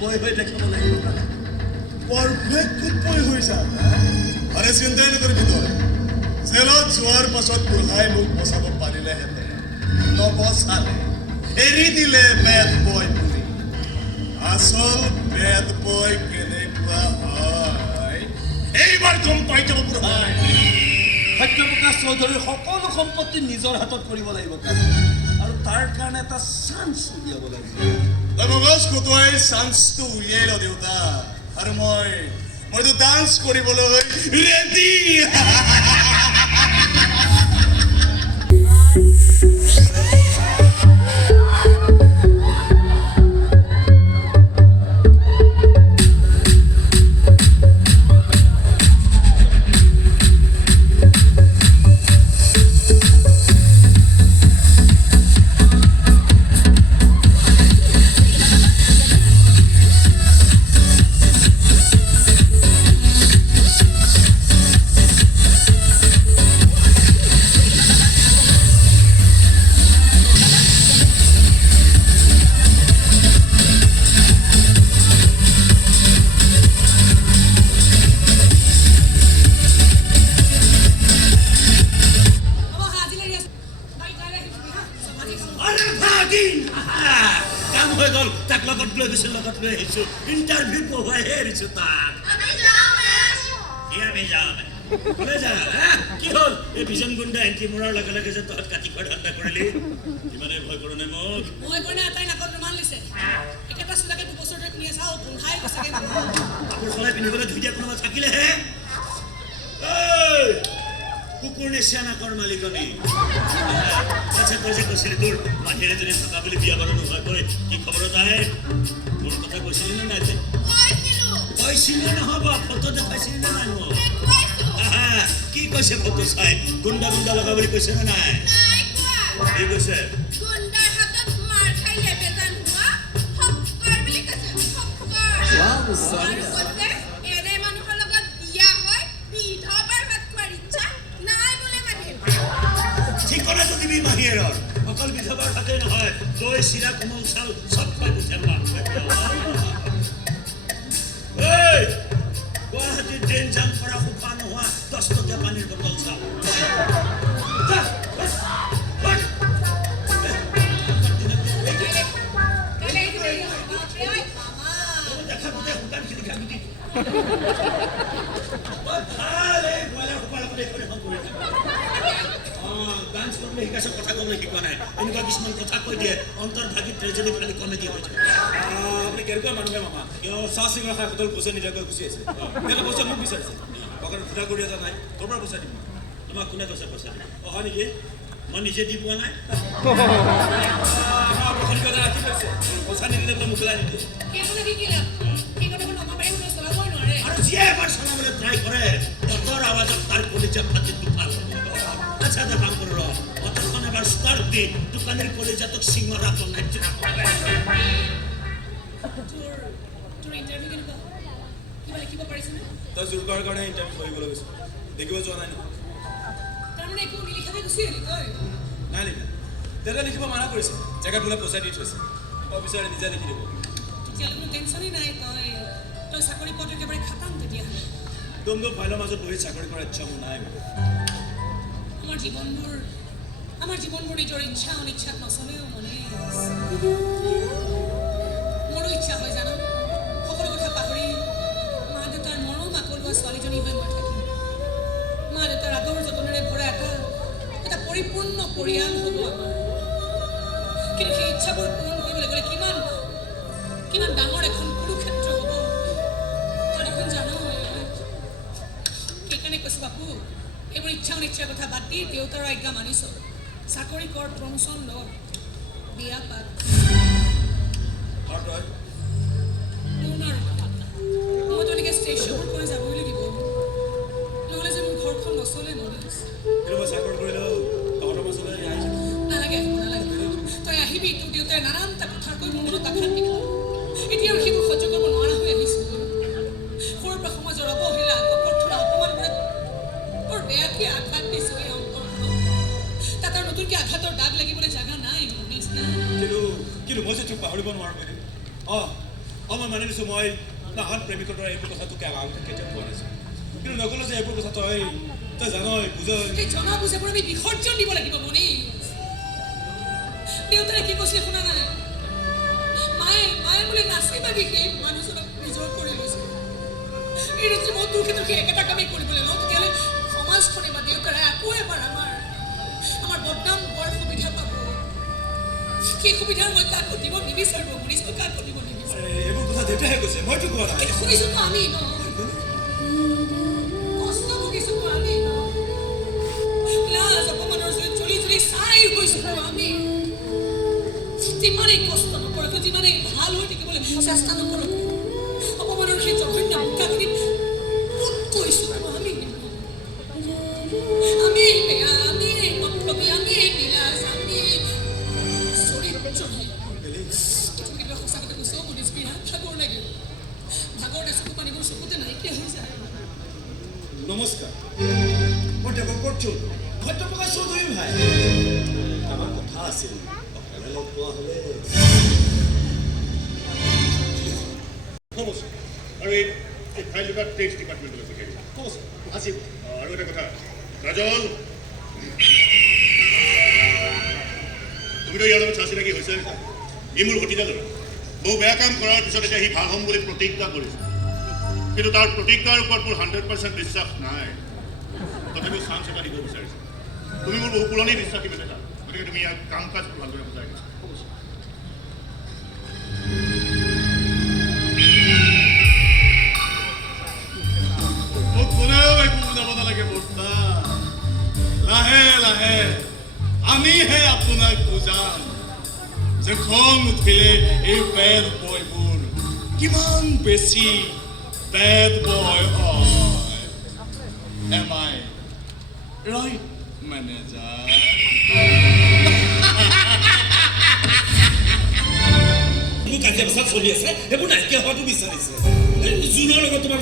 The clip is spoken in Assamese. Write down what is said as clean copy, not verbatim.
বৈ হৈ দেখাব লাগিব পাৰফেক্ট কুপই হৈছা আৰে চিন্তাই নকৰিবি তই জেলত যোৱাৰ পাছত বুঢ়াই মোক বচাব পাৰিলেহেঁতেন নবচালে এৰি দিলে বেড বয় বুলি আচল বেড বয় কেনেকুৱা হয় এইবাৰ গম পাই যাব বুঢ়াই সত্যপ্ৰকাশ চৌধুৰীৰ সকলো সম্পত্তি নিজৰ হাতত কৰিব লাগিব আৰু তাৰ কাৰণে এটা চান্স উলিয়াব লাগিব তই মগজ খুটুৱাই চান্সটো উলিয়াই ল দেউতা আৰু মইতো ডান্স কৰিবলৈ ৰেডি ইণ্টাৰভিউ পঢ়ুৱাইহে এৰিছো তাক কি হ'ল এই বিজন গুণ্ডা এণ্ট্ৰি মৰাৰ লগে লগে যে তহঁত কাটি খোৱাৰ ধান্দা কৰিলি ইমানে ভয় কৰা নাই মোক ভয় কৰা নাই আটাই নাকত ৰুমাল লৈছে একেটা চোলাকে দুবছৰ ধৰি পিন্ধি আছা আৰু গোন্ধাই গৈছেগে কাপোৰ সলাই পিন্ধিবলৈ ধুই দিয়া কোনোবা থাকিলেহে কুকুৰ নিচিনা নাকৰ মালিকনী তই যে কৈছিলি তোৰ মাহীৰ এজনী থকা বুলি বিয়া বাৰু নোহোৱাকৈ কি খবৰ তাই মোৰ কথা কৈছিলি নে নাই কৈছিলি নহ'ব ফটো দেখাইছিলি নে নাই মোক কি কৈছে ফটো চাই গুণ্ডা গুণ্ডা লগা বুলি কৈছে নে নাই কি কৈছে মাহীৰৰ অকল বিধৱাৰ ভাতে নহয় দৈ চিৰা কোমল চাউল চব পাই বুঝে গুৱাহাটীত ট্ৰেইন জাম কৰা সোপা নোহোৱা 10 টকীয়া পানীৰ বটল চাওক ডান্স কৰিবলৈ শিকাইছে কথা ক'বলৈ শিকোৱা নাই এনেকুৱা কিছুমান কথা কৈ দিয়ে অন্তৰ ভাগি ট্ৰেজেডি ফালি কমেডি হৈ যায় আপুনি কেনেকুৱা মানুহে মামা কিয় চাহ চিঙৰা খাই হোটেল পইচা নিদিয়াকৈ গুচি আছে এটা পইচা মোক বিচাৰিছে পকেট ফুটা কৰি এটা নাই ক'ৰ পৰা পইচা দিম তোমাক কোনে কৈছে পইচা দিম হয় নেকি মই নিজে দি পোৱা নাই ৰাখি লৈছে পইচা নিদিলে বোলে মোকলাই নিদিয়ে আৰু যিয়ে এবাৰ চলাবলৈ ট্ৰাই কৰে অটৰ আৱাজত তাৰ কলিজাত ফাটি দুফাল আচ্ছা এটা কাম কৰোঁ অটৰখন এবাৰ ষ্টাৰ্ট দি দোকানীৰ কলিজাতক চিঙৰা বনাই তই জোৰ কৰাৰ কাৰণে ইণ্টাৰভিউ কৰিবলৈ গৈছোঁ দেখিব যোৱা নাই নহয় নাই লিখা তেতিয়া লিখিব মানা কৰিছে জেগাত বোলে পইচা দি থৈছে অফিচাৰে নিজে লিখি দিব দম দম ফাইলৰ মাজত বহি চাকৰি কৰাৰ ইচ্ছা মোৰ নাই আমাৰ জীবনবোৰ নিজৰ ইচ্ছা অনিচ্ছাত নচলেও মনে মোৰো ইচ্ছা হয় জানো সকলো কথা পাহৰি মা দেউতাৰ মৰম আকলোৱা ছোৱালীজনী হৈ মই থাকিম মা দেউতাৰ আদৰ যতনেৰে ভৰা এটা পৰিপূৰ্ণ পৰিয়াল হ'ব আমাৰ কিন্তু সেই ইচ্ছাবোৰ পূৰণ কৰিবলৈ গ'লে কিমান ডাঙৰ এখন কুৰুক্ষেত্ৰ হ'ব তই দেখোন জানো সেইকাৰণে কৈছোঁ বাপু এইবোৰ ইচ্ছা অনিচ্ছাৰ কথা বাদ দি দেউতাৰ আজ্ঞা মানিছোঁ চাকৰি কৰ প্ৰমোচন ল বিয়া পাত মইতো এনেকৈ ষ্টেচন কৰি যাবই লাগিব নহ'লে যে মোৰ ঘৰখন নচলে নালাগে তই আহিবি তোৰ দেউতাই নানানটা কথাৰ কৈ মোৰ মনত আঘাত দিলে এতিয়া আৰু সেইবোৰ সহ্য কৰিব নোৱাৰা হৈ আহিছোঁ সৰুৰ পৰা সমাজৰ অৱহেলা কঠোৰা অপমানবোৰে বৰ বেয়াকৈ আঘাত দিছোঁ এই অন্তৰখন তাত আৰু নতুনকৈ আঘাতৰ দাগ লাগিবলৈ জাগা নাই কিন্তু মই যে তোক পাহৰিব নোৱাৰোঁ মই মানি লৈছোঁ মই নাহন প্ৰেমিকৰ দৰে এইবোৰ কথা তোকে আগতে কেতিয়াও কোৱা নাছিলোঁ কিন্তু নক'লো যে এইবোৰ কথা তই জানই বুজ এই জনা বুজাবোৰ আমি বিসৰ্জন দিব লাগিব মণি দেউতাই কি কৈছিলে শুনা নাই মায়ে বোলে নাচি বাগি সেই মানুহজনক নিজৰ কৰি লৈছে এই ৰাতি মই তোৰ ক্ষেত্ৰত সেই একেটা কামেই কৰিবলৈ লওঁ তেতিয়াহ'লে সমাজখনে বা দেউতাৰে আকৌ এবাৰ আমাৰ বদনাম হোৱাৰ সুবিধা পাব সেই সুবিধাৰ মই কাকো দিব নিবিচাৰোঁ মনীষ মই কাকো দিব নিবিচাৰোঁ এইবোৰ কথা দেউতাহে কৈছে মইতো কোৱা নাই শুনিছোঁ তো আমি কষ্ট ভুগিছোঁ তো আমি লাজ অপমানৰ জ্বলি চাই গৈছোঁ তো আমি যিমানেই কষ্ট নকৰক যিমানেই ভাল হৈ থাকিবলৈ চেষ্টা নকৰক অপমানৰ সেই জঘন্য মুখাখিনিত পোত কৈছোঁ তো আমি বেয়া আমি নকলবী আমি নীলাজ আমি চৰিত্ৰহীন কিন্তু সঁচা কথা কৈছোঁ মনীষ বিৰাট ভাগৰ লাগে ভাগৰ চকু পানীবোৰ চকুতে নাইকিয়া হৈ যায় নমস্কাৰ মই দেৱকৰ চৌধুৰী সত্যপ্ৰকাশ চৌধুৰী ভাই আমাৰ কথা আছিল অকলে লগ পোৱা হ'লে হ'ব ছাৰ আৰু এই ফাইল দুটা টেক্স ডিপাৰ্টমেণ্টলৈ পঠিয়াই দিম হ'ব ছাৰ আজি আৰু এটা কথা কাজল তুমিতো ইয়াৰ লগত চা চিনাকি হৈছে ই মোৰ ভতিজা ল'ৰা বহু বেয়া কাম কৰাৰ পিছত এতিয়া সি ভাল হ'ম বুলি প্ৰতিজ্ঞা কৰিছে কিন্তু তাৰ প্ৰতিজ্ঞাৰ ওপৰত মোৰ 100% বিশ্বাস নাই তথাপিও চান্স এটা দিব বিচাৰিছে তুমি মোৰ বহু পুৰণি বিশ্বাসী মেনেজাৰ গতিকে তুমি ইয়াক কাম কাজ ভালদৰে বুজাই দিছা মোক কোনেও একো বুজাব নালাগে বৰ্তা লাহে লাহে আমিহে আপোনাক বুজাম যে খং উঠিলে এই বেড বয়বোৰ কিমান বেছি বেড বয় হয় Am I right, manager? মোৰ কাজিয়া পেচাল চলি আছে সেইবোৰ নাইকিয়া হোৱাটো বিচাৰিছে জোনৰ লগত তোমাৰ